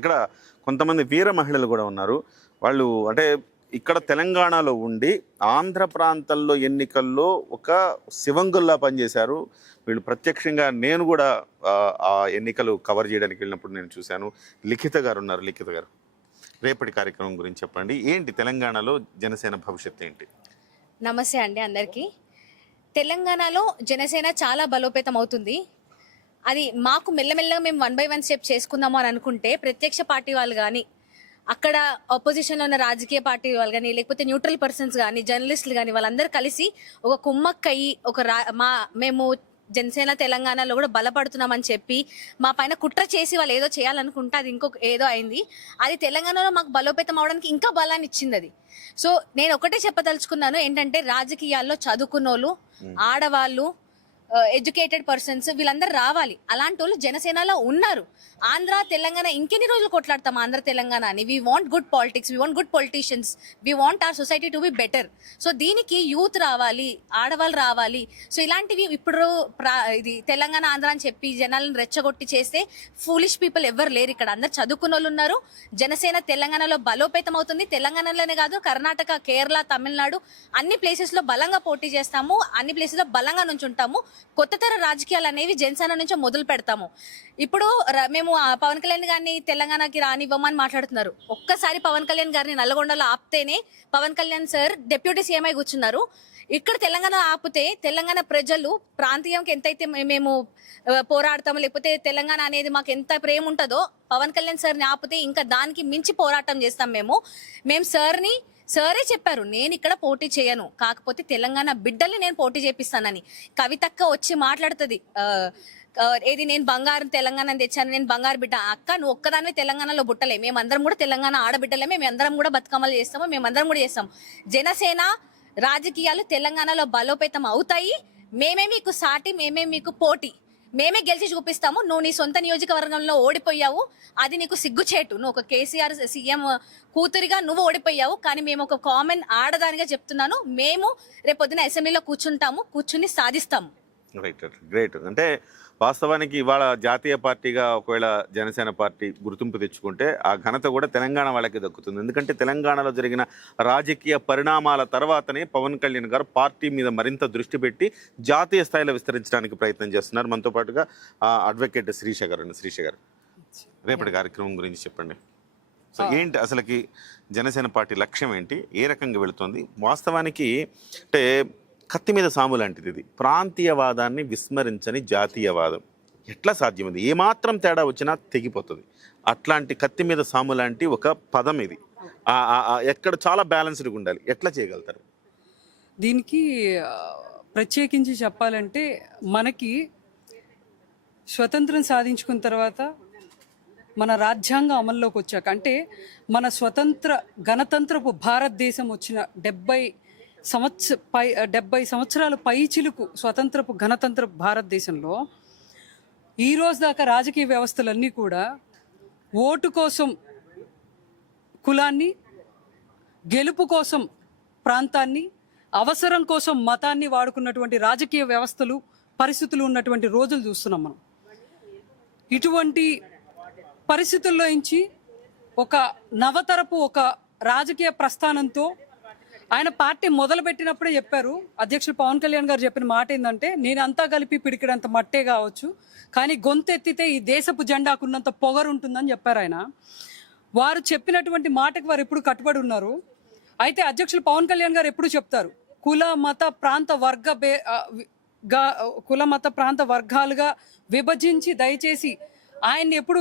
ఇక్కడ కొంతమంది వీర మహిళలు కూడా ఉన్నారు. వాళ్ళు అంటే ఇక్కడ తెలంగాణలో ఉండి ఆంధ్ర ప్రాంతంలో ఎన్నికల్లో ఒక శివంగుల్లా పనిచేశారు. వీళ్ళు ప్రత్యక్షంగా నేను కూడా ఆ ఎన్నికలు కవర్ చేయడానికి వెళ్ళినప్పుడు నేను చూశాను. లిఖిత గారు ఉన్నారు. లిఖిత గారు, రేపటి కార్యక్రమం గురించి చెప్పండి. ఏంటి తెలంగాణలో జనసేన భవిష్యత్తు ఏంటి? నమస్తే అండి అందరికీ. తెలంగాణలో జనసేన చాలా బలోపేతం అవుతుంది. అది మాకు మెల్లమెల్లగా మేము 1 by 1 స్టెప్ చేసుకుందాము అని అనుకుంటే ప్రత్యక్ష పార్టీ వాళ్ళు కానీ, అక్కడ ఆపోజిషన్లో ఉన్న రాజకీయ పార్టీ వాళ్ళు కానీ, లేకపోతే న్యూట్రల్ పర్సన్స్ కానీ, జర్నలిస్టులు కానీ వాళ్ళందరూ కలిసి ఒక కుమ్మక్కయ్యి మేము జనసేన తెలంగాణలో కూడా బలపడుతున్నామని చెప్పి మా పైన కుట్ర చేసి వాళ్ళు ఏదో చేయాలనుకుంటే అది ఇంకొక ఏదో అయింది. అది తెలంగాణలో మాకు బలోపేతం అవడానికి ఇంకా బలాన్ని ఇచ్చింది అది. సో నేను ఒకటే చెప్పదలుచుకున్నాను ఏంటంటే, రాజకీయాల్లో చదువుకున్నోళ్ళు, ఆడవాళ్ళు, ఎడ్యుకేటెడ్ పర్సన్స్ వీళ్ళందరూ రావాలి. అలాంటి వాళ్ళు జనసేనలో ఉన్నారు. ఆంధ్ర తెలంగాణ ఇంకెన్ని రోజులు కొట్లాడతాం ఆంధ్ర తెలంగాణ అని? We want good politics, we want good politicians, we want our society to be better. So దీనికి యూత్ రావాలి, ఆడవాళ్ళు రావాలి. సో ఇలాంటివి ఇప్పుడు ఇది తెలంగాణ ఆంధ్ర అని చెప్పి జనాలను రెచ్చగొట్టి చేస్తే ఫూలిష్ పీపుల్ ఎవరు లేరు ఇక్కడ. అందరు చదువుకున్న వాళ్ళు ఉన్నారు. జనసేన తెలంగాణలో బలోపేతం అవుతుంది. తెలంగాణలోనే కాదు, కర్ణాటక, కేరళ, తమిళనాడు అన్ని ప్లేసెస్లో బలంగా పోటీ చేస్తాము. అన్ని ప్లేసెస్లో బలంగా నుంచి ఉంటాము. కొత్త తర రాజకీయాలు అనేవి జనసేన నుంచి మొదలు పెడతాము. ఇప్పుడు మేము పవన్ కళ్యాణ్ గారిని తెలంగాణకి రానివ్వమని మాట్లాడుతున్నారు. ఒక్కసారి పవన్ కళ్యాణ్ గారిని నల్గొండలో ఆపితేనే Pawan Kalyan sir deputy CM అయి కూర్చున్నారు. ఇక్కడ తెలంగాణ ఆపితే తెలంగాణ ప్రజలు ప్రాంతీయంకి ఎంతైతే మేము పోరాడతాము, లేకపోతే తెలంగాణ అనేది మాకు ఎంత ప్రేమ ఉంటుందో, పవన్ కళ్యాణ్ సార్ని ఆపితే ఇంకా దానికి మించి పోరాటం చేస్తాం. మేము సరే చెప్పారు, నేను ఇక్కడ పోటీ చేయను, కాకపోతే తెలంగాణ బిడ్డల్ని నేను పోటీ చేపిస్తానని. కవితక్క వచ్చి మాట్లాడుతుంది, ఏది నేను బంగారు తెలంగాణ తెచ్చాను, నేను బంగారు బిడ్డ. అక్క, నువ్వు ఒక్కదాన్ని తెలంగాణలో బుట్టలే, మేమందరం కూడా తెలంగాణ ఆడబిడ్డలే, మేమందరం కూడా బతుకమ్మలు చేస్తాము, మేమందరం కూడా చేస్తాం. జనసేన రాజకీయాలు తెలంగాణలో బలోపేతం అవుతాయి. మేమే మీకు సాటి, మేమే మీకు పోటీ, మేమే గెలిచి చూపిస్తాము. నువ్వు నీ సొంత నియోజకవర్గంలో ఓడిపోయావు, అది నీకు సిగ్గుచేటు. నువ్వు ఒక కేసీఆర్ సీఎం కూతురిగా నువ్వు ఓడిపోయావు, కానీ మేము ఒక కామన్ ఆడదానిగా చెప్తున్నాను, మేము రేపొద్దున అసెంబ్లీలో కూర్చుని సాధిస్తాము. Right, great. అంటే వాస్తవానికి ఇవాళ జాతీయ పార్టీగా ఒకవేళ జనసేన పార్టీ గుర్తింపు తెచ్చుకుంటే ఆ ఘనత కూడా తెలంగాణ వాళ్ళకి దక్కుతుంది. ఎందుకంటే తెలంగాణలో జరిగిన రాజకీయ పరిణామాల తర్వాతనే పవన్ కళ్యాణ్ గారు పార్టీ మీద మరింత దృష్టి పెట్టి జాతీయ స్థాయిలో విస్తరించడానికి ప్రయత్నం చేస్తున్నారు. మనతో పాటుగా అడ్వకేట్ శ్రీష గారు, రేపటి కార్యక్రమం గురించి చెప్పండి. సో ఏంటి అసలుకి జనసేన పార్టీ లక్ష్యం ఏంటి, ఏ రకంగా వెళుతుంది? వాస్తవానికి అంటే కత్తి మీద సాము లాంటిది ఇది. ప్రాంతీయవాదాన్ని విస్మరించని జాతీయవాదం ఎట్లా సాధ్యమైంది? ఏమాత్రం తేడా వచ్చినా తెగిపోతుంది. అట్లాంటి కత్తి మీద సాము లాంటి ఒక పదం ఇది. ఎక్కడ చాలా బ్యాలెన్స్డ్గా ఉండాలి. ఎట్లా చేయగలుగుతారు దీనికి? ప్రత్యేకించి చెప్పాలంటే, మనకి స్వతంత్రం సాధించుకున్న తర్వాత, మన రాజ్యాంగం అమల్లోకి వచ్చాక, అంటే మన గణతంత్రపు భారతదేశం వచ్చిన 70 సంవత్సరాల పైచిలుకు స్వతంత్రపు గణతంత్ర భారతదేశంలో ఈ రోజు దాకా రాజకీయ వ్యవస్థలన్నీ కూడా ఓటు కోసం కులాన్ని, గెలుపు కోసం ప్రాంతాన్ని, అవసరం కోసం మతాన్ని వాడుకున్నటువంటి రాజకీయ వ్యవస్థలు, పరిస్థితులు ఉన్నటువంటి రోజులు చూస్తున్నాం మనం. ఇటువంటి పరిస్థితుల్లో నుంచి ఒక నవతరపు ఒక రాజకీయ ప్రస్థానంతో ఆయన పార్టీ మొదలుపెట్టినప్పుడే చెప్పారు. అధ్యక్షుడు పవన్ కళ్యాణ్ గారు చెప్పిన మాట ఏంటంటే, నేనంతా కలిపి పిడికిడంత మట్టే కావచ్చు, కానీ గొంతెత్తితే ఈ దేశపు జెండాకున్నంత పొగరు ఉంటుందని చెప్పారు ఆయన. వారు చెప్పినటువంటి మాటకు వారు ఎప్పుడు కట్టుబడి ఉన్నారు. అయితే అధ్యక్షులు పవన్ కళ్యాణ్ గారు ఎప్పుడు చెప్తారు, కుల మత ప్రాంత వర్గాలుగా విభజించి దయచేసి ఆయన్ని ఎప్పుడు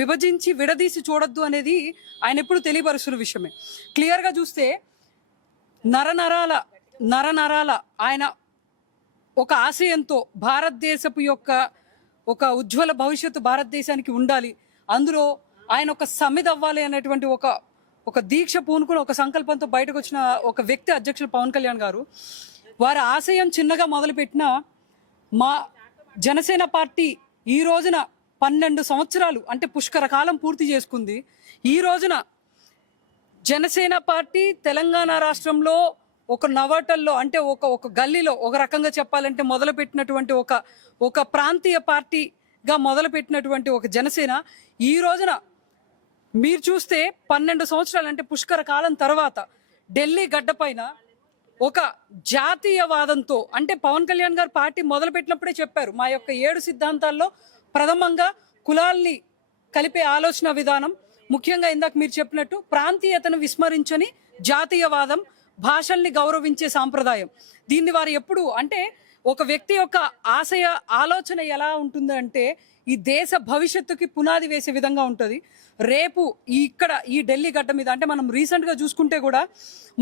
విభజించి విడదీసి చూడొద్దు అనేది ఆయన ఎప్పుడు తెలియపరుస్తున్న విషయమే. క్లియర్గా చూస్తే నరనరాల ఆయన ఒక ఆశయంతో భారతదేశపు యొక్క ఒక ఉజ్వల భవిష్యత్తు భారతదేశానికి ఉండాలి, అందులో ఆయన ఒక సమిధ అవ్వాలి అనేటువంటి ఒక దీక్ష పూనుకుని ఒక సంకల్పంతో బయటకు వచ్చిన ఒక వ్యక్తి అధ్యక్షులు పవన్ కళ్యాణ్ గారు. వారి ఆశయం చిన్నగా మొదలుపెట్టిన మా జనసేన పార్టీ ఈ రోజున 12 సంవత్సరాలు అంటే పుష్కర కాలం పూర్తి చేసుకుంది. ఈ రోజున జనసేన పార్టీ తెలంగాణ రాష్ట్రంలో ఒక నవాటల్లో, అంటే ఒక గల్లీలో, ఒక రకంగా చెప్పాలంటే మొదలుపెట్టినటువంటి ఒక ప్రాంతీయ పార్టీగా మొదలుపెట్టినటువంటి ఒక జనసేన ఈ రోజున మీరు చూస్తే 12 సంవత్సరాలు అంటే పుష్కర కాలం తర్వాత ఢిల్లీ గడ్డపైన ఒక జాతీయవాదంతో, అంటే పవన్ కళ్యాణ్ గారు పార్టీ మొదలుపెట్టినప్పుడే చెప్పారు, మా యొక్క 7 సిద్ధాంతాల్లో ప్రథమంగా కులాల్ని కలిపే ఆలోచన విధానం, ముఖ్యంగా ఇందాక మీరు చెప్పినట్టు ప్రాంతీయతను విస్మరించని జాతీయవాదం, భాషల్ని గౌరవించే సాంప్రదాయం. దీన్ని వారు ఎప్పుడు అంటే ఒక వ్యక్తి యొక్క ఆలోచన ఎలా ఉంటుందంటే ఈ దేశ భవిష్యత్తుకి పునాది వేసే విధంగా ఉంటుంది. రేపు ఇక్కడ ఈ ఢిల్లీ గడ్డ మీద అంటే మనం రీసెంట్గా చూసుకుంటే కూడా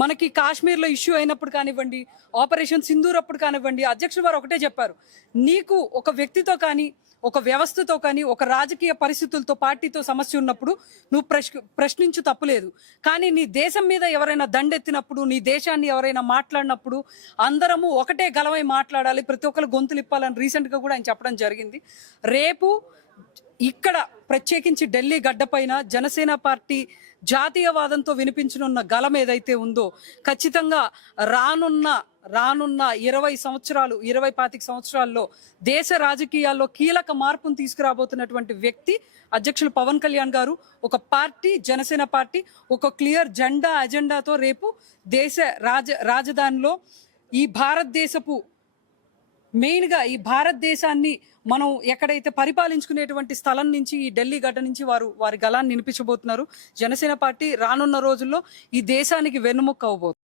మనకి కాశ్మీర్లో ఇష్యూ అయినప్పుడు కానివ్వండి, ఆపరేషన్ సింధూర్ అప్పుడు కానివ్వండి, అధ్యక్షుడు వారు ఒకటే చెప్పారు, నీకు ఒక వ్యక్తితో కానీ ఒక వ్యవస్థతో కానీ ఒక రాజకీయ పరిస్థితులతో పార్టీతో సమస్య ఉన్నప్పుడు నువ్వు ప్రశ్నించు తప్పులేదు, కానీ నీ దేశం మీద ఎవరైనా దండెత్తినప్పుడు, నీ దేశాన్ని ఎవరైనా మాట్లాడినప్పుడు అందరము ఒకటే గలమై మాట్లాడాలి, ప్రతి ఒక్కరు గొంతులు ఇప్పాలని రీసెంట్గా కూడా ఆయన చెప్పడం జరిగింది. రేపు ఇక్కడ ప్రత్యేకించి ఢిల్లీ గడ్డపైన జనసేన పార్టీ జాతీయవాదంతో వినిపించనున్న గలం ఏదైతే ఉందో ఖచ్చితంగా రానున్న 20 సంవత్సరాలు 25 సంవత్సరాల్లో దేశ రాజకీయాల్లో కీలక మార్పును తీసుకురాబోతున్నటువంటి వ్యక్తి అధ్యక్షులు పవన్ కళ్యాణ్ గారు. ఒక పార్టీ, జనసేన పార్టీ ఒక క్లియర్ అజెండాతో రేపు దేశ రాజధానిలో ఈ భారతదేశపు మెయిన్గా ఈ భారతదేశాన్ని మనం ఎక్కడైతే పరిపాలించుకునేటువంటి స్థలం నుంచి ఈ ఢిల్లీ గడ్డ నుంచి వారి గలాన్ని వినిపించబోతున్నారు. జనసేన పార్టీ రానున్న రోజుల్లో ఈ దేశానికి వెన్నుముక్క అవ్వబోతుంది.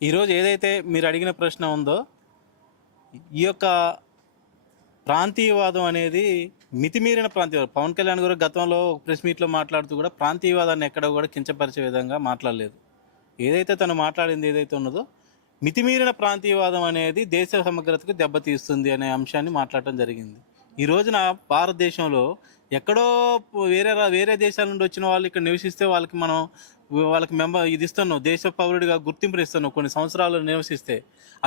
ఈరోజు ఏదైతే మీరు అడిగిన ప్రశ్న ఉందో, ఈ యొక్క ప్రాంతీయవాదం అనేది మితిమీరిన ప్రాంతీయవాదం. పవన్ కళ్యాణ్ గారు గతంలో ప్రెస్ మీట్లో మాట్లాడుతూ కూడా ప్రాంతీయవాదాన్ని ఎక్కడ కూడా కించపరిచే విధంగా మాట్లాడలేదు. ఏదైతే తను మాట్లాడింది ఏదైతే ఉన్నదో మితిమీరిన ప్రాంతీయవాదం అనేది దేశ సమగ్రతకు దెబ్బతీస్తుంది అనే అంశాన్ని మాట్లాడటం జరిగింది. ఈ రోజున భారతదేశంలో ఎక్కడో వేరే దేశాల నుండి వచ్చిన వాళ్ళు ఇక్కడ నివసిస్తే వాళ్ళకి ఇది ఇస్తున్నాం, దేశ పౌరుడిగా గుర్తింపుని ఇస్తున్నాం కొన్ని సంవత్సరాలు నివసిస్తే.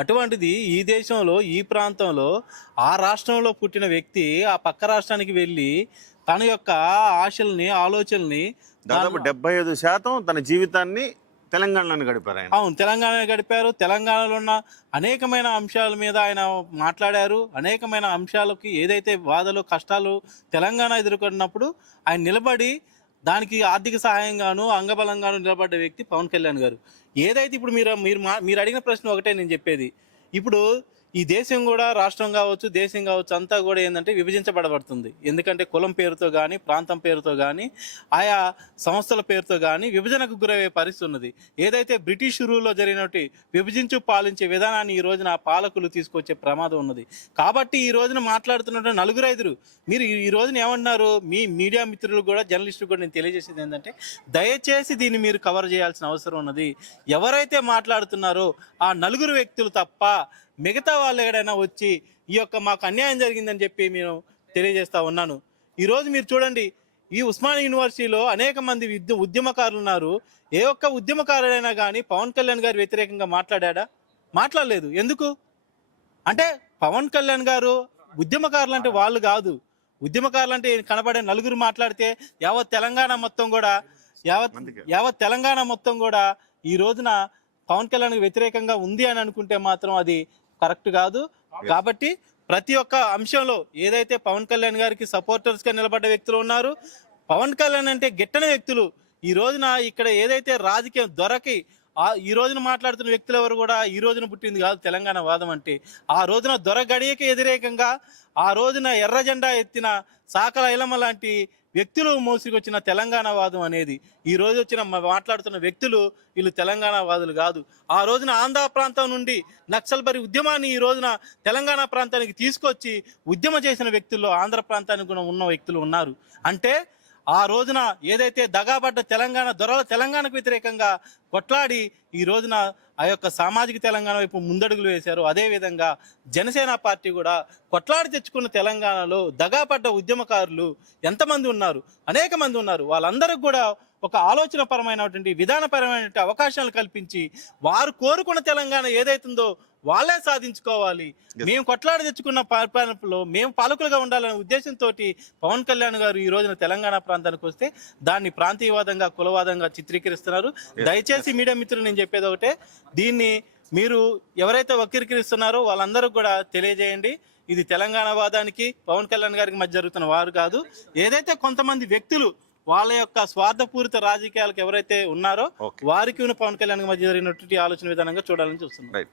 అటువంటిది ఈ దేశంలో ఈ ప్రాంతంలో ఆ రాష్ట్రంలో పుట్టిన వ్యక్తి ఆ పక్క రాష్ట్రానికి వెళ్ళి తన యొక్క ఆశల్ని ఆలోచనల్ని దాదాపు 75% తన జీవితాన్ని తెలంగాణలో గడిపారు ఆయన. అవును, తెలంగాణలో గడిపారు. తెలంగాణలో ఉన్న అనేకమైన అంశాల మీద ఆయన మాట్లాడారు. అనేకమైన అంశాలకి ఏదైతే బాధలు కష్టాలు తెలంగాణ ఎదుర్కొన్నప్పుడు ఆయన నిలబడి దానికి ఆర్థిక సహాయంగాను అంగబలంగాను నిలబడ్డ వ్యక్తి పవన్ కళ్యాణ్ గారు. ఏదైతే ఇప్పుడు మీరు అడిగిన ప్రశ్న ఒకటే నేను చెప్పేది, ఇప్పుడు ఈ దేశం కూడా రాష్ట్రం కావచ్చు దేశం కావచ్చు అంతా కూడా ఏంటంటే విభజించబడబడుతుంది. ఎందుకంటే కులం పేరుతో కానీ ప్రాంతం పేరుతో కానీ ఆయా సంస్థల పేరుతో కానీ విభజనకు గురయ్యే పరిస్థితి ఉన్నది. ఏదైతే బ్రిటిష్ రూల్లో జరిగినట్టు విభజించు పాలించే విధానాన్ని ఈ రోజున పాలకులు తీసుకొచ్చే ప్రమాదం ఉన్నది. కాబట్టి ఈ రోజున మాట్లాడుతున్నట్టు 4-5 మీరు ఈ రోజున ఏమన్నారు, మీ మీడియా మిత్రులు కూడా జర్నలిస్టులు కూడా నేను తెలియజేసేది ఏంటంటే దయచేసి దీన్ని మీరు కవర్ చేయాల్సిన అవసరం ఉన్నది. ఎవరైతే మాట్లాడుతున్నారో ఆ 4 వ్యక్తులు తప్ప మిగతా వాళ్ళు ఎక్కడైనా వచ్చి ఈ యొక్క మాకు అన్యాయం జరిగిందని చెప్పి నేను తెలియజేస్తా ఉన్నాను. ఈరోజు మీరు చూడండి, ఈ ఉస్మానియా యూనివర్సిటీలో అనేక మంది ఉద్యమకారులు ఉన్నారు. ఏ ఒక్క ఉద్యమకారుడైనా కానీ పవన్ కళ్యాణ్ గారు వ్యతిరేకంగా మాట్లాడా? మాట్లాడలేదు. ఎందుకు అంటే పవన్ కళ్యాణ్ గారు ఉద్యమకారులు అంటే వాళ్ళు కాదు. ఉద్యమకారులు అంటే కనబడే 4 మాట్లాడితే యావత్ తెలంగాణ మొత్తం కూడా ఈ రోజున పవన్ కళ్యాణ్ వ్యతిరేకంగా ఉంది అని అనుకుంటే మాత్రం అది కరెక్ట్ కాదు. కాబట్టి ప్రతి ఒక్క అంశంలో ఏదైతే పవన్ కళ్యాణ్ గారికి సపోర్టర్స్గా నిలబడ్డ వ్యక్తులు ఉన్నారు, పవన్ కళ్యాణ్ అంటే గిట్టని వ్యక్తులు ఈ రోజున ఇక్కడ ఏదైతే రాజకీయం దొరకి ఈ రోజున మాట్లాడుతున్న వ్యక్తులు ఎవరు కూడా ఈ రోజున పుట్టింది కాదు తెలంగాణ వాదం అంటే. ఆ రోజున దొరగడియకి వ్యతిరేకంగా ఆ రోజున ఎర్ర జెండా ఎత్తిన సాకల ఐలమ్మ లాంటి వ్యక్తులు మోసుకొచ్చిన తెలంగాణ వాదం అనేది ఈ రోజు వచ్చిన మాట్లాడుతున్న వ్యక్తులు వీళ్ళు తెలంగాణ వాదులు కాదు. ఆ రోజున ఆంధ్ర ప్రాంతం నుండి నక్సల్బరి ఉద్యమాన్ని ఈ రోజున తెలంగాణ ప్రాంతానికి తీసుకొచ్చి ఉద్యమం చేసిన వ్యక్తుల్లో ఆంధ్ర ప్రాంతానికి కూడా ఉన్న వ్యక్తులు ఉన్నారు. అంటే ఆ రోజున ఏదైతే దగాబడ్డ దొరల తెలంగాణకు వ్యతిరేకంగా కొట్లాడి ఈ రోజున ఆ యొక్క సామాజిక తెలంగాణ వైపు ముందడుగులు వేశారు. అదేవిధంగా జనసేన పార్టీ కూడా కొట్లాడి తెచ్చుకున్న తెలంగాణలో దగాపడ్డ ఉద్యమకారులు ఎంతమంది ఉన్నారు, అనేక మంది ఉన్నారు. వాళ్ళందరికీ కూడా ఒక ఆలోచనపరమైనటువంటి విధానపరమైన అవకాశాలు కల్పించి వారు కోరుకున్న తెలంగాణ ఏదైతుందో వాళ్ళే సాధించుకోవాలి. మేము కొట్లాడి తెచ్చుకున్న పరిపాలనలో మేము పాలకులుగా ఉండాలనే ఉద్దేశంతో పవన్ కళ్యాణ్ గారు ఈ రోజున తెలంగాణ ప్రాంతానికి వస్తే దాన్ని ప్రాంతీయవాదంగా కులవాదంగా చిత్రీకరిస్తున్నారు. దయచేసి మీడియా మిత్రులు నేను చెప్పేది ఒకటే, దీన్ని మీరు ఎవరైతే వక్రీకరిస్తున్నారో వాళ్ళందరూ కూడా తెలియజేయండి. ఇది తెలంగాణ వాదానికి పవన్ కళ్యాణ్ గారికి మధ్య జరుగుతున్న వారు కాదు. ఏదైతే కొంతమంది వ్యక్తులు వాళ్ళ యొక్క స్వార్థపూరిత రాజకీయాలకు ఎవరైతే ఉన్నారో Okay. వారికి పవన్ కళ్యాణ్ మధ్య జరిగినటువంటి ఆలోచన విధానంగా చూడాలని చూస్తున్నాం. రైట్.